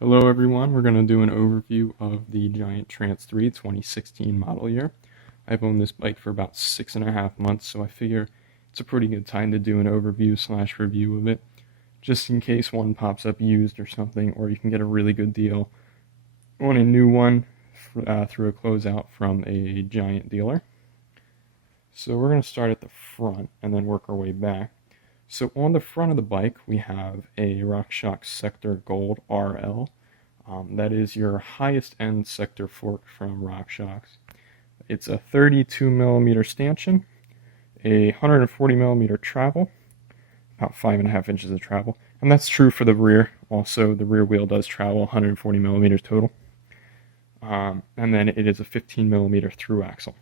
Hello everyone, we're going to do an overview of the Giant Trance 3 2016 model year. I've owned this bike for about 6.5 months, so I figure it's a pretty good time to do an overview slash review of it, just in case one pops up used or something, or you can get a really good deal on a new one through a closeout from a Giant dealer. So we're going to start at the front and then work our way back. So on the front of the bike, we have a RockShox Sector Gold RL. That is your highest end sector fork from RockShox. It's a 32 millimeter stanchion, a 140 millimeter travel, about 5.5 inches of travel, and that's true for the rear. Also, the rear wheel does travel 140 millimeters total, and then it is a 15 millimeter through axle.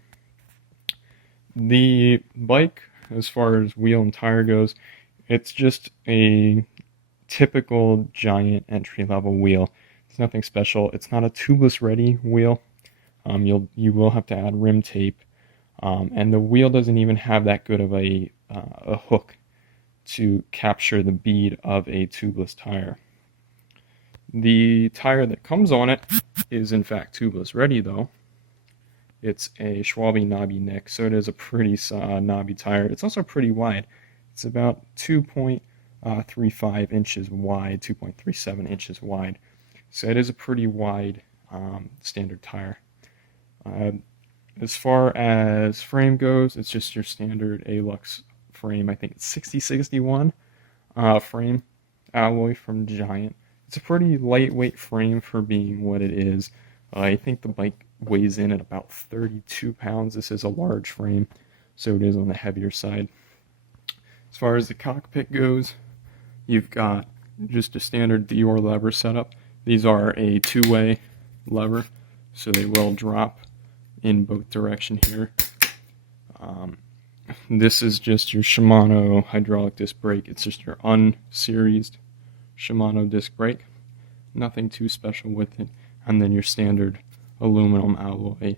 The bike, as far as wheel and tire goes, it's just a typical Giant entry-level wheel. It's nothing special. It's not a tubeless ready wheel. You will have to add rim tape, and the wheel doesn't even have that good of a hook to capture the bead of a tubeless tire. The tire that comes on it is in fact tubeless ready though. It's a Schwalbe knobby nick, so it is a pretty knobby tire. It's also pretty wide. It's about 2.35 inches wide, 2.37 inches wide. So it is a pretty wide standard tire. As far as frame goes, it's just your standard Alux frame. I think it's 6061 frame alloy from Giant. It's a pretty lightweight frame for being what it is. I think the bike weighs in at about 32 pounds. This is a large frame, so it is on the heavier side. As far as the cockpit goes, you've got just a standard Derailleur lever setup. These are a two-way lever, so they will drop in both directions here. This is just your Shimano hydraulic disc brake. It's just your unseriesed Shimano disc brake. Nothing too special with it. And then your standard aluminum alloy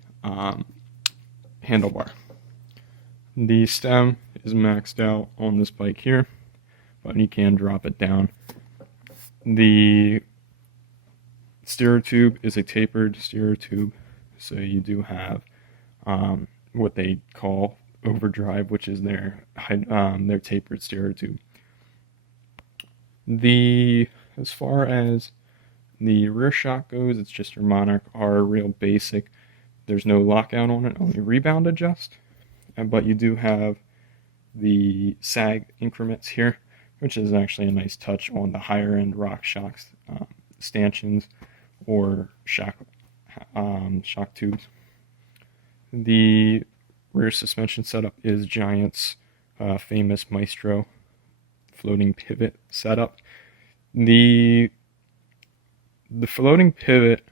handlebar. The stem is maxed out on this bike here, but you can drop it down. The steerer tube is a tapered steerer tube, so you do have what they call overdrive, which is their tapered steerer tube. As far as the rear shock goes, it's just your Monarch R, real basic. There's no lockout on it, only rebound adjust. But you do have the sag increments here, which is actually a nice touch on the higher end RockShox stanchions or shock tubes. The rear suspension setup is Giant's famous Maestro floating pivot setup. The floating pivot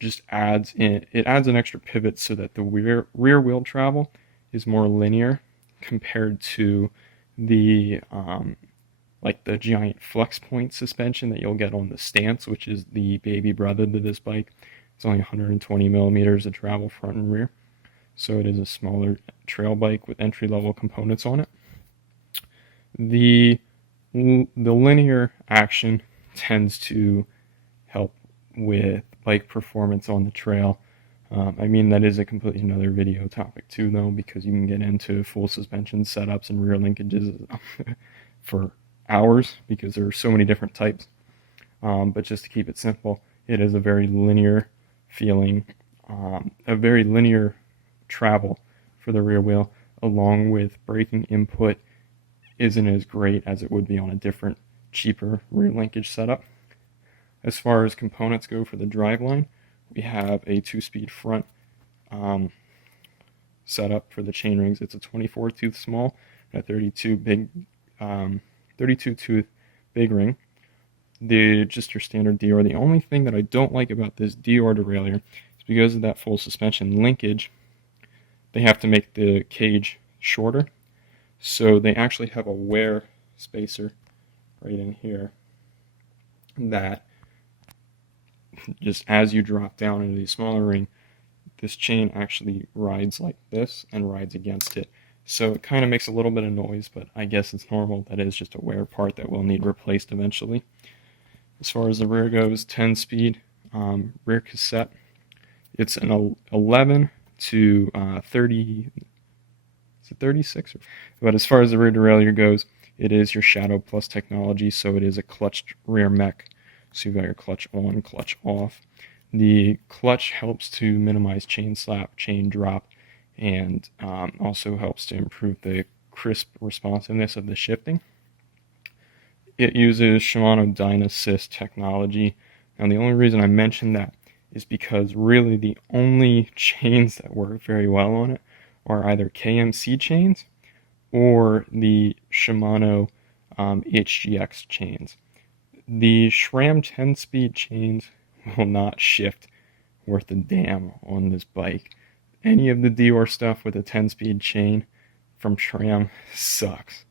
just adds an extra pivot so that the rear wheel travel is more linear compared to the like the Giant flex point suspension that you'll get on the Stance, which is the baby brother to this bike. It's only 120 millimeters of travel front and rear, so it is a smaller trail bike with entry-level components on it. The linear action tends to help with bike performance on the trail. That is a completely another video topic too, though, because you can get into full suspension setups and rear linkages for hours because there are so many different types. But just to keep it simple, it is a very linear feeling, a very linear travel for the rear wheel, along with braking input isn't as great as it would be on a different, cheaper rear linkage setup. As far as components go for the driveline, we have a 2-speed front setup for the chain rings. It's a 24 tooth small and a 32 tooth big ring. Just your standard Derailleur. The only thing that I don't like about this Derailleur derailleur is because of that full suspension linkage, they have to make the cage shorter. So they actually have a wear spacer right in here that just as you drop down into the smaller ring, this chain actually rides like this and rides against it. So it kind of makes a little bit of noise, but I guess it's normal. That is just a wear part that will need replaced eventually. As far as the rear goes, 10-speed rear cassette. It's an 11 to 30. Is it 36? But as far as the rear derailleur goes, it is your Shadow Plus technology, so it is a clutched rear mech. So you've got your clutch on, clutch off. The clutch helps to minimize chain slap, chain drop, and also helps to improve the crisp responsiveness of the shifting. It uses Shimano Dynasys technology, and the only reason I mention that is because really the only chains that work very well on it are either KMC chains or the Shimano HGX chains. The SRAM 10-speed chains will not shift worth a damn on this bike. Any of the Derailleur stuff with a 10-speed chain from SRAM sucks.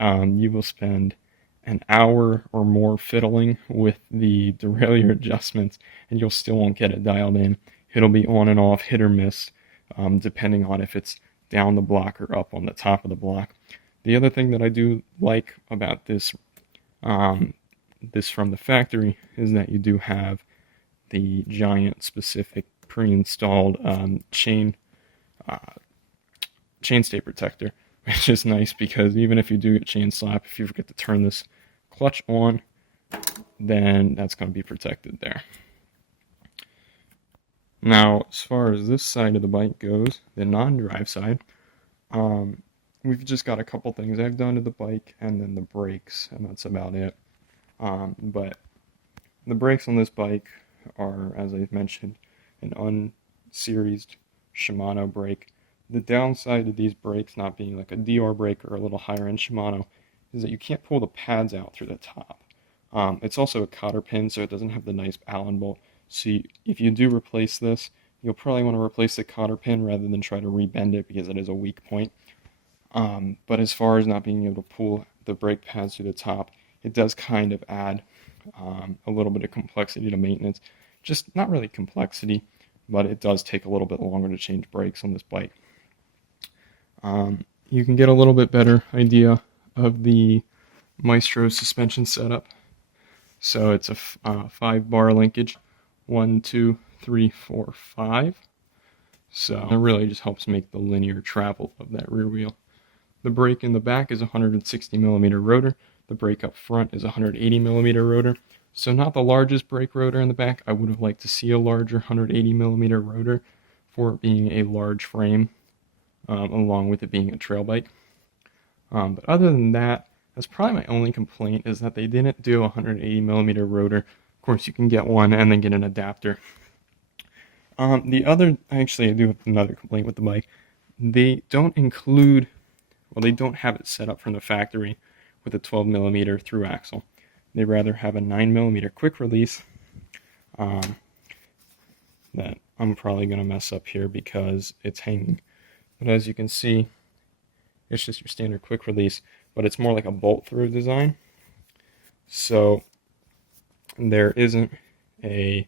You will spend an hour or more fiddling with the derailleur adjustments and you'll still won't get it dialed in. It'll be on and off, hit or miss, depending on if it's down the block or up on the top of the block. The other thing that I do like about this this from the factory is that you do have the Giant specific pre-installed chain stay protector, which is nice because even if you do get chain slap, if you forget to turn this clutch on, then that's going to be protected there. Now, as far as this side of the bike goes, the non-drive side, we've just got a couple things I've done to the bike and then the brakes, and that's about it. But the brakes on this bike are, as I've mentioned, an unseriesed Shimano brake. The downside of these brakes not being like a Derailleur brake or a little higher end Shimano is that you can't pull the pads out through the top. It's also a cotter pin, so it doesn't have the nice Allen bolt. So if you do replace this, you'll probably want to replace the cotter pin rather than try to rebend it because it is a weak point. But as far as not being able to pull the brake pads through the top, it does kind of add a little bit of complexity to maintenance. Just not really complexity, but it does take a little bit longer to change brakes on this bike. You can get a little bit better idea of the Maestro suspension setup. So it's a 5-bar linkage, 1, 2, 3, 4, 5. So it really just helps make the linear travel of that rear wheel. The brake in the back is a 160mm rotor. The brake up front is a 180mm rotor. So not the largest brake rotor in the back. I would have liked to see a larger 180mm rotor for it being a large frame, along with it being a trail bike. But other than that, that's probably my only complaint is that they didn't do a 180mm rotor. Of course, you can get one and then get an adapter. I do have another complaint with the bike. They don't have it set up from the factory with a 12mm through axle. They rather have a 9mm quick release that I'm probably going to mess up here because it's hanging. But as you can see, it's just your standard quick release, but it's more like a bolt through design. So there isn't the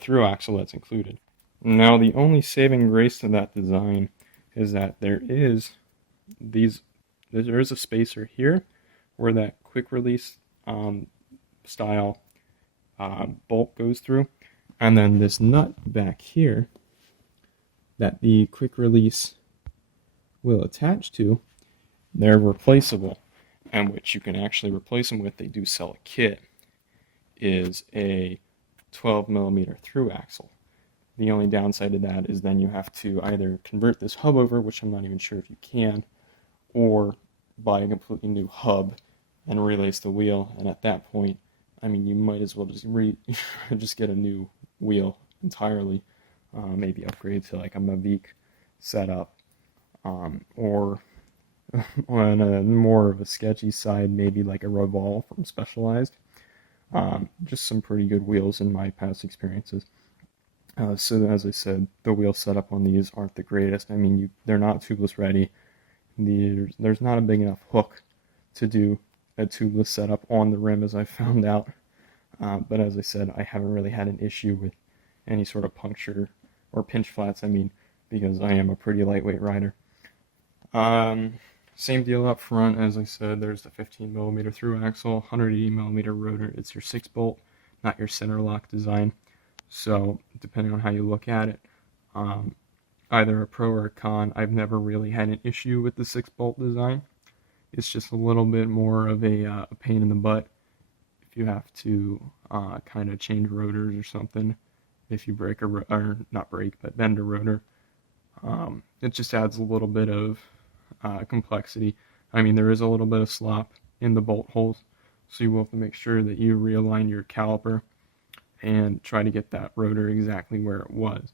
through axle that's included. Now the only saving grace to that design is that there is a spacer here where that quick release style bolt goes through, and then this nut back here that the quick release will attach to, they're replaceable, and which you can actually replace them with. They do sell a kit, is a 12mm through axle. The only downside to that is then you have to either convert this hub over, which I'm not even sure if you can, or buy a completely new hub and relace the wheel. And at that point, I mean, you might as well just get a new wheel entirely. Maybe upgrade to like a Mavic setup, or on a more of a sketchy side, maybe like a Revolve from Specialized. Just some pretty good wheels in my past experiences. So as I said, the wheel setup on these aren't the greatest. I mean, they're not tubeless ready. There's not a big enough hook to do a tubeless setup on the rim, as I found out. But as I said, I haven't really had an issue with any sort of puncture or pinch flats, because I am a pretty lightweight rider. As Same deal up front, as I said, there's the 15mm through axle, 180mm rotor. It's your 6-bolt, not your center lock design. So, depending on how you look at it, either a pro or a con, I've never really had an issue with the 6-bolt design. It's just a little bit more of a pain in the butt if you have to kind of change rotors or something. If you break or not break, but bend a rotor, it just adds a little bit of complexity. I mean, there is a little bit of slop in the bolt holes, so you will have to make sure that you realign your caliper and try to get that rotor exactly where it was,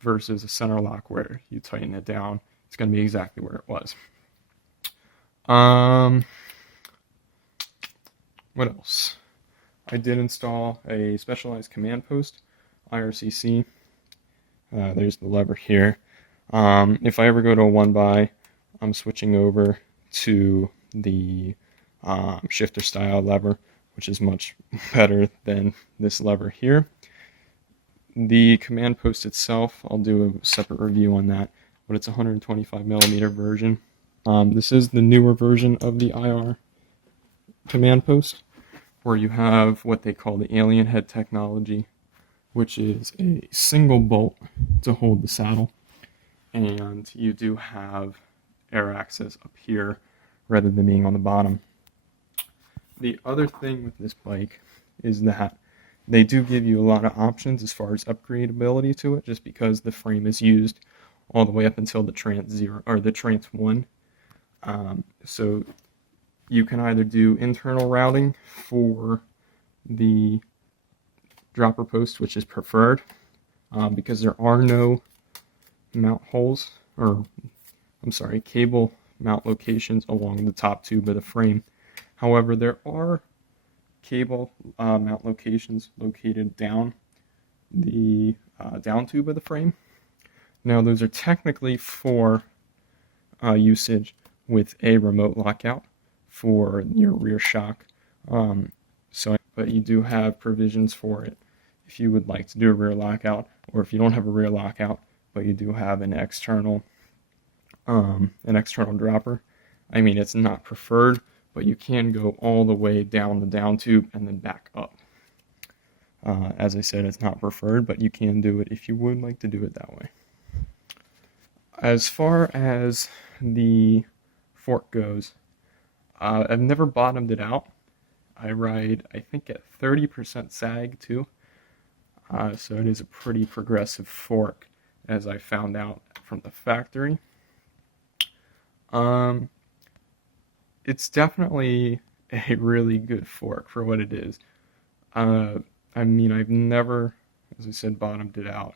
versus a center lock where you tighten it down, it's going to be exactly where it was. What else? I did install a specialized command post, IRCC. There's the lever here. If I ever go to a 1x, I'm switching over to the shifter style lever, which is much better than this lever here. The command post itself, I'll do a separate review on that, but it's a 125mm version. This is the newer version of the IR command post, where you have what they call the alien head technology, which is a single bolt to hold the saddle, and you do have air access up here rather than being on the bottom. The other thing with this bike is that they do give you a lot of options as far as upgradability to it, just because the frame is used all the way up until the Trance 0 or the Trance 1. So you can either do internal routing for the dropper post, which is preferred, because there are no mount holes, or I'm sorry, cable mount locations along the top tube of the frame. However, there are cable mount locations located down the down tube of the frame. Now, those are technically for usage with a remote lockout for your rear shock. But you do have provisions for it if you would like to do a rear lockout, or if you don't have a rear lockout, but you do have an external dropper. I mean, it's not preferred, but you can go all the way down the down tube and then back up. As I said, it's not preferred, but you can do it if you would like to do it that way. As far as the fork goes, I've never bottomed it out. I ride, I think, at 30% sag too. So it is a pretty progressive fork, as I found out from the factory. It's definitely a really good fork for what it is. I mean, I've never, as I said, bottomed it out.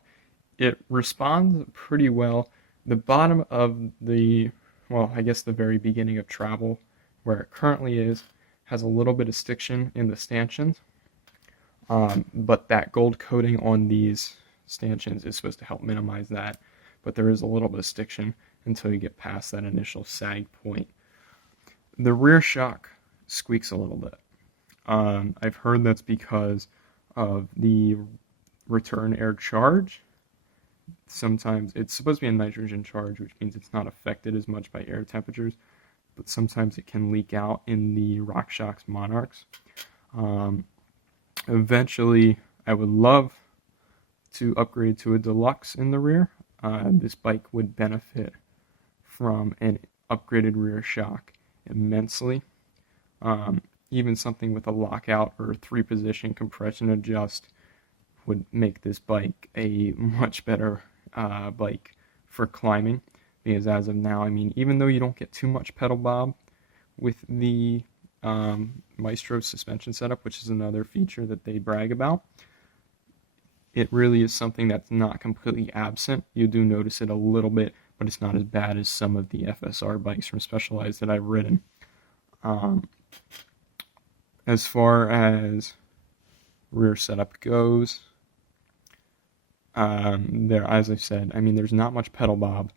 It responds pretty well. The bottom of the, well, I guess the very beginning of travel, where it currently is, has a little bit of stiction in the stanchions. But that gold coating on these stanchions is supposed to help minimize that. But there is a little bit of stiction until you get past that initial sag point. The rear shock squeaks a little bit. I've heard that's because of the return air charge. Sometimes it's supposed to be a nitrogen charge, which means it's not affected as much by air temperatures, but sometimes it can leak out in the RockShox Monarchs. Eventually, I would love to upgrade to a deluxe in the rear. This bike would benefit from an upgraded rear shock immensely. Even something with a lockout or 3-position compression adjust would make this bike a much better bike for climbing, because as of now, I mean, even though you don't get too much pedal bob with the Maestro suspension setup, which is another feature that they brag about, it really is something that's not completely absent. You do notice it a little bit, but it's not as bad as some of the FSR bikes from Specialized that I've ridden. As far as rear setup goes, as I said, I mean, there's not much pedal bob,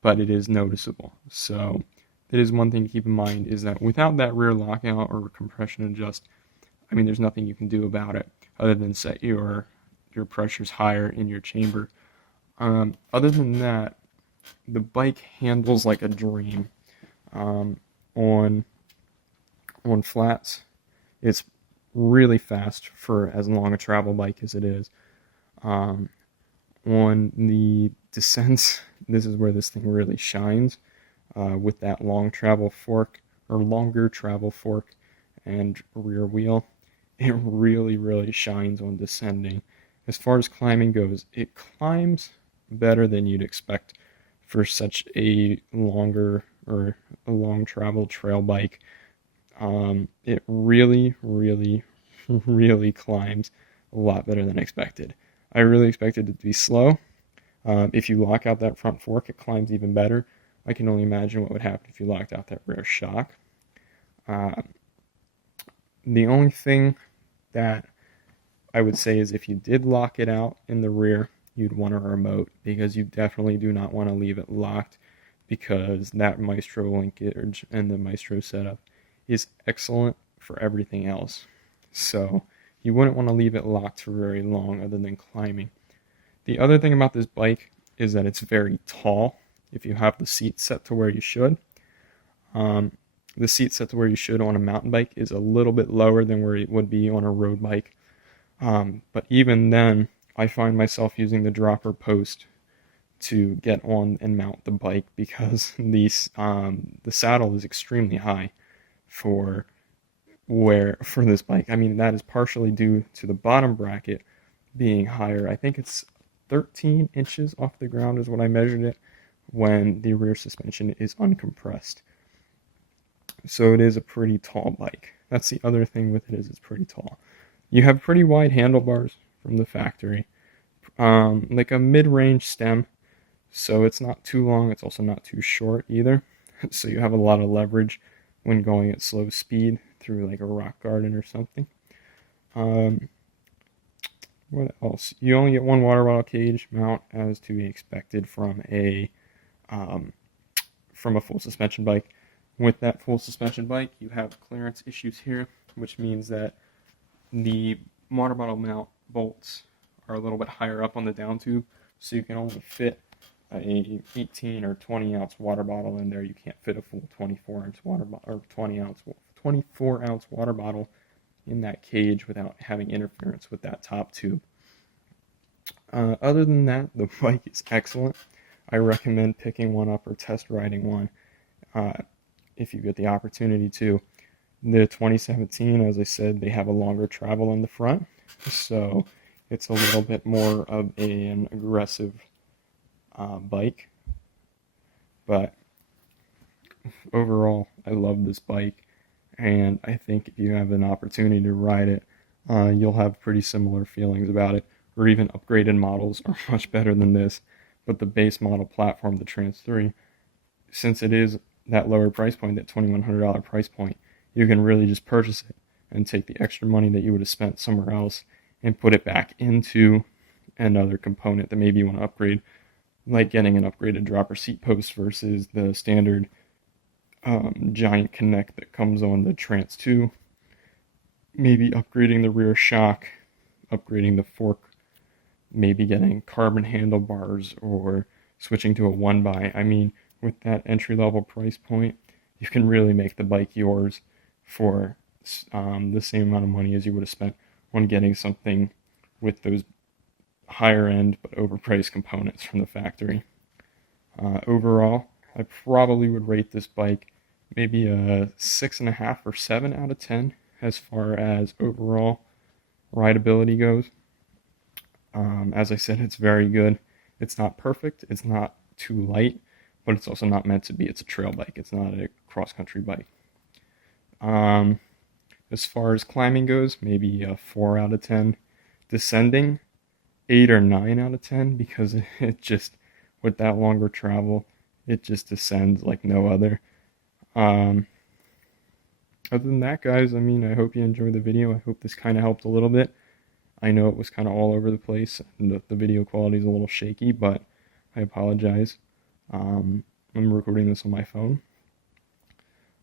but it is noticeable. So that is one thing to keep in mind, is that without that rear lockout or compression adjust, I mean, there's nothing you can do about it other than set your pressures higher in your chamber. Other than that, the bike handles like a dream. On flats, it's really fast for as long a travel bike as it is. On the descents, this is where this thing really shines, with that longer travel fork and rear wheel. It really, really shines on descending. As far as climbing goes, it climbs better than you'd expect for such a longer or a long travel trail bike. It really, really, really climbs a lot better than expected. I really expected it to be slow. If you lock out that front fork, it climbs even better. I can only imagine what would happen if you locked out that rear shock. The only thing that I would say is if you did lock it out in the rear, you'd want a remote, because you definitely do not want to leave it locked, because that Maestro linkage and the Maestro setup is excellent for everything else. So you wouldn't want to leave it locked for very long other than climbing. The other thing about this bike is that it's very tall if you have the seat set to where you should. The seat set to where you should on a mountain bike is a little bit lower than where it would be on a road bike. But even then, I find myself using the dropper post to get on and mount the bike, because the saddle is extremely high for this bike. I mean, that is partially due to the bottom bracket being higher. I think it's 13 inches off the ground is what I measured it, when the rear suspension is uncompressed. So it is a pretty tall bike. That's the other thing with it, is it's pretty tall. You have pretty wide handlebars from the factory, like a mid-range stem, so it's not too long, it's also not too short either. So you have a lot of leverage when going at slow speed through like a rock garden or something. What else? You only get one water bottle cage mount, as to be expected from a full suspension bike. With that full suspension bike, you have clearance issues here, which means that the water bottle mount bolts are a little bit higher up on the down tube, so you can only fit a 18 or 20 ounce water bottle in there. You can't fit a full 24-ounce water bottle or 24-ounce water bottle in that cage without having interference with that top tube. Other than that, the bike is excellent. I recommend picking one up or test riding one if you get the opportunity to. The 2017, as I said, they have a longer travel in the front, so it's a little bit more of an aggressive bike. But overall, I love this bike, and I think if you have an opportunity to ride it, you'll have pretty similar feelings about it, or even upgraded models are much better than this. But the base model platform, the Trance 3, since it is that lower price point, that $2,100 price point, you can really just purchase it and take the extra money that you would have spent somewhere else and put it back into another component that maybe you want to upgrade, like getting an upgraded dropper seat post versus the standard Giant Connect that comes on the Trance 2. Maybe upgrading the rear shock, upgrading the fork, maybe getting carbon handlebars, or switching to a 1x. I mean, with that entry-level price point, you can really make the bike yours for the same amount of money as you would have spent on getting something with those higher-end but overpriced components from the factory. Overall, I probably would rate this bike maybe a 6.5 or 7 out of 10 as far as overall rideability goes. As I said, it's very good. It's not perfect, it's not too light, but it's also not meant to be. It's a trail bike, it's not a cross-country bike. As far as climbing goes, maybe a 4 out of 10. Descending, 8 or 9 out of 10, because it just, with that longer travel, it just descends like no other. Other than that, guys, I mean, I hope you enjoyed the video. I hope this kind of helped a little bit. I know it was kind of all over the place, and the video quality is a little shaky, but I apologize. I'm recording this on my phone.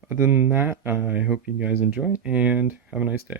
Other than that, I hope you guys enjoy, and have a nice day.